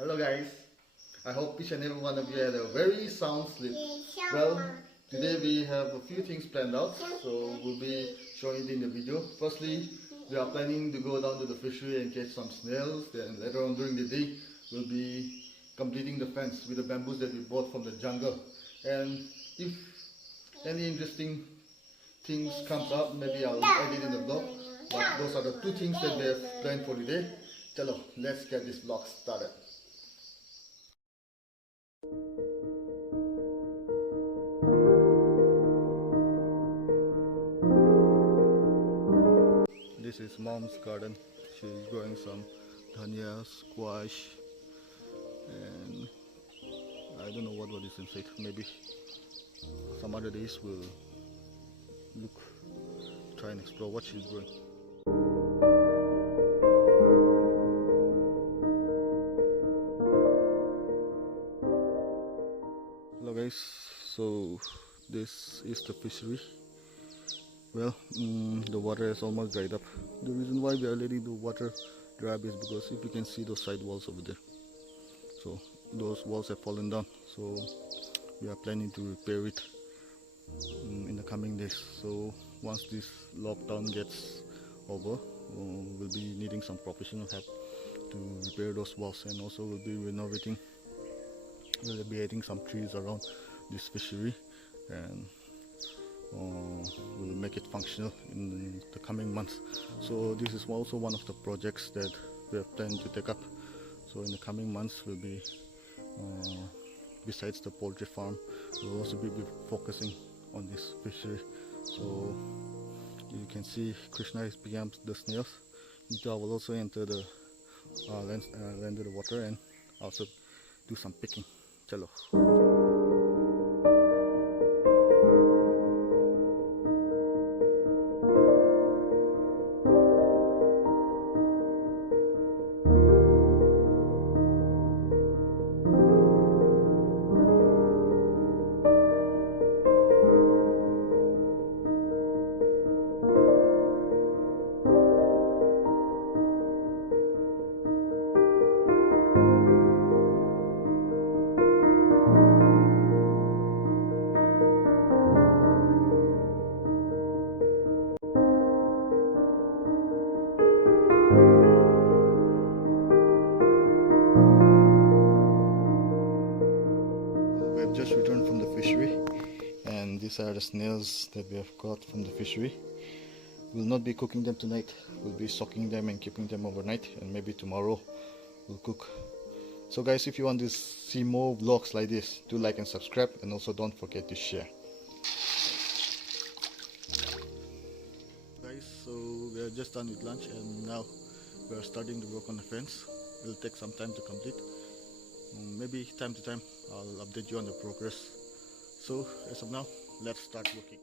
Hello guys, I hope each and every one of you had a very sound sleep. Well, today we have a few things planned out, so we'll be showing it in the video. Firstly, we are planning to go down to the fishery and catch some snails. Then later on during the day, we'll be completing the fence with the bamboos that we bought from the jungle. And if any interesting things comes up, maybe I'll add it in the vlog. But those are the two things that we have planned for today. Chalo, let's get this vlog started. This is mom's garden. She's growing some dhania, squash, and I don't know what is inside. Maybe some other days we'll try and explore what she's growing. Hello guys, so this is the fishery. Well, the water has almost dried up. The reason why we are letting the water dry up is because if you can see those side walls over there, so those walls have fallen down, so we are planning to repair it in the coming days. So once this lockdown gets over, we'll be needing some professional help to repair those walls, and also we'll be renovating. We'll be adding some trees around this fishery, and we'll make it functional in the coming months. So this is also one of the projects that we have planned to take up. So in the coming months we'll be besides the poultry farm, we'll also be focusing on this fishery. So you can see Krishna is picking up the snails. Nita will also enter the land of the water and also do some picking. Chalo. Just returned from the fishery, and these are the snails that we have caught from the fishery. We'll not be cooking them tonight. We'll be soaking them and keeping them overnight, and maybe tomorrow we'll cook. So guys, if you want to see more vlogs like this, do like and subscribe, and also don't forget to share. Guys, so we are just done with lunch, and now we are starting to work on the fence. It'll take some time to complete. Maybe time to time I'll update you on the progress. So as of now, let's start working.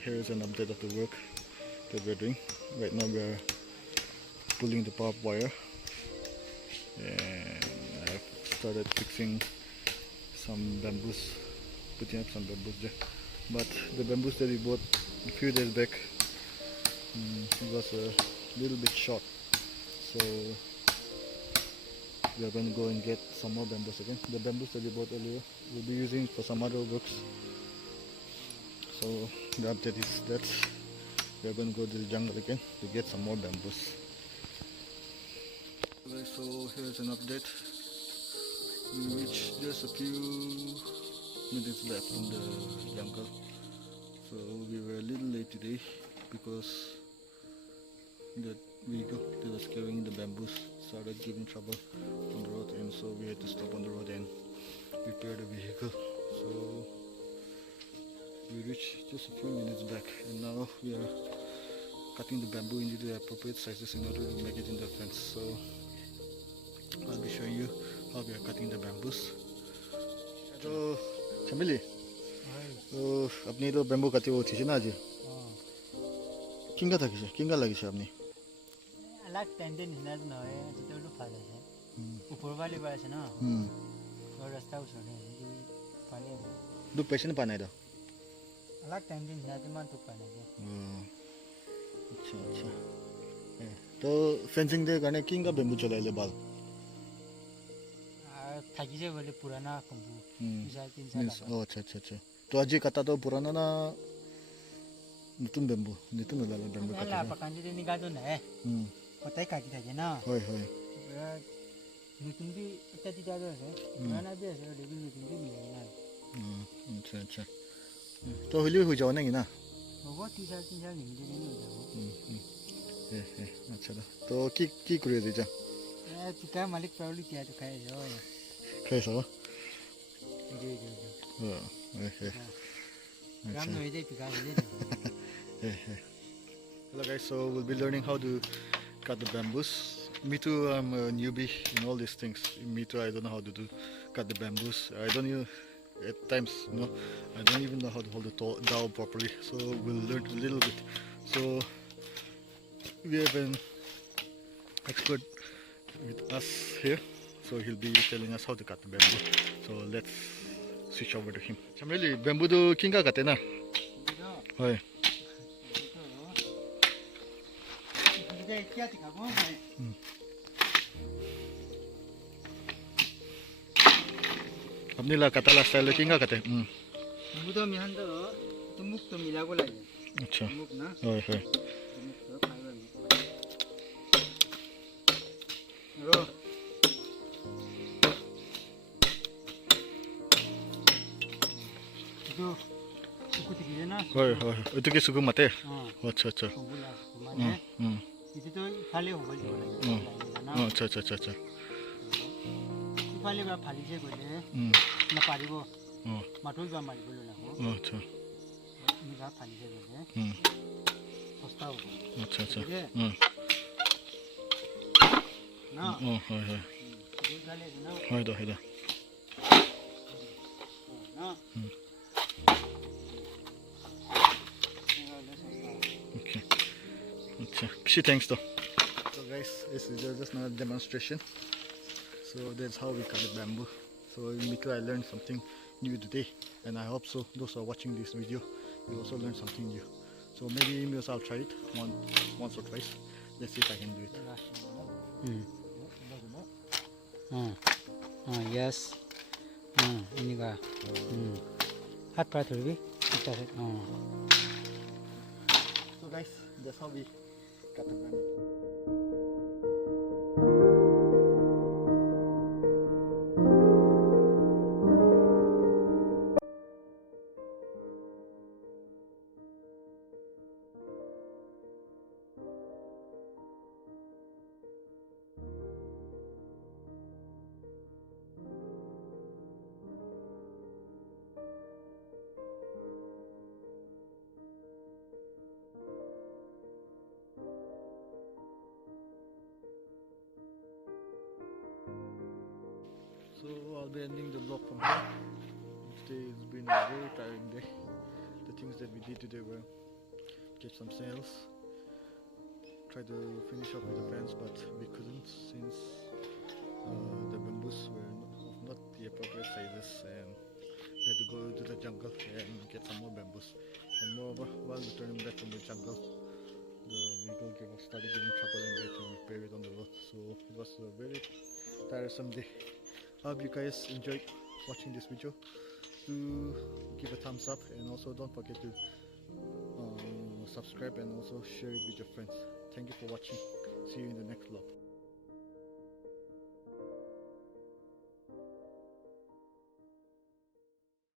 Here's an update of the work that we're doing. Right now we are pulling the barbed wire, and I've started fixing some bamboos, putting up some bamboos there. But the bamboos that we bought a few days back, it was a little bit short, so we are going to go and get some more bamboos again. The bamboos that we bought earlier we'll be using for some other works. So the update is that we are going to go to the jungle again to get some more bamboos. Okay, so here's an update. We reached just a few minutes left in the jungle. So we were a little late today because that vehicle that was carrying the bamboos started giving trouble on the road, and so we had to stop on the road and repair the vehicle. So we reached just a few minutes back, and now we are cutting the bamboo into the appropriate sizes in order to make it into a fence. So I'll be showing you how we are cutting the bamboos. तो चमेली तो अपनी तो bamboo काटी उठी ना आज किंगा था किंगा लगी अपनी अलग टेंडे निना तो नहे जितना लोग फाले हैं ऊपर वाले बार से ना और रास्ता उसने पानी दो पैसे नहीं पाने दो अलग टेंडे निना तो मान तो पाने हैं अच्छा अच्छा तो फेंसिंग दे करने किंगा बेम्बू चला ले बाल थाकी से बोले पुराना कंबू 2-3 साल ओ अच्छा अच्छा अच्छा तो आज कटा तो पुराना ना नतुन बेम्बू नतुन वाला बेम्बू काटा है पकाने तो निकाल दो ना पता ही काटी था ना होय होय नतुन भी इतना दिखा दो है पुराना भी है लेकिन नतुन भी नहीं है अच्छा अच्छा तो होली हो जाओ नहीं ना वो 3 साल नहीं मुझे नहीं हो जाओ अच्छा तो की करिए दे जा चिका मालिक प्रॉब्लम किया तो खाए जो कैसा हो जी काम नहीं दे पिका दे Hello guys, so we'll be learning how to cut the bamboos. Me too, I'm a newbie in all these things. Me too, I don't know how to cut the bamboos. I don't even, at times, I don't even know how to hold the dowel properly. So we'll learn a little bit. So we have an expert with us here. So he'll be telling us how to cut the bamboo. So let's switch over to him. Chameli, bamboo do kinga kate na? Hoy. अपनी ला कता ला style किंगा कते बamboo तो मिहान तो मुक तो मिला को लगे अच्छा मुक ना होय होय मुक तो फाइबर रो तो कुछ गिरे ना होय होय itu ke suku mate अच्छा अच्छा itu तो फाले हो गई ना अच्छा अच्छा अच्छा अच्छा फाले बा फाली से बोले ना पारिबो माथुल बा मारि बोलो ना अच्छा निगा फाली से बोले सस्ता हो अच्छा अच्छा ना होय होय होय दो ना okay अच्छा किसी thanks though. So guys, this is just another demonstration. So that's how we cut the bamboo. So in Mito I learned something new today, and I hope so those who are watching this video will also learn something new. So maybe I'll try it once or twice. Let's see if I can do it. Yes. Ini ka. Hat pa thori. So guys, that's how we cut the bamboo. So I'll be ending the vlog from here. Today has been a very tiring day. The things that we did today were get some snails, try to finish up with the fence, but we couldn't since the bamboos were not the appropriate sizes, and we had to go to the jungle and get some more bamboos. And moreover, while returning back from the jungle, the vehicle started giving trouble and we had to repair it on the road. So it was a very tiresome day. I hope you guys enjoyed watching this video. Do give a thumbs up, and also don't forget to subscribe and also share it with your friends. Thank you for watching. See you in the next vlog.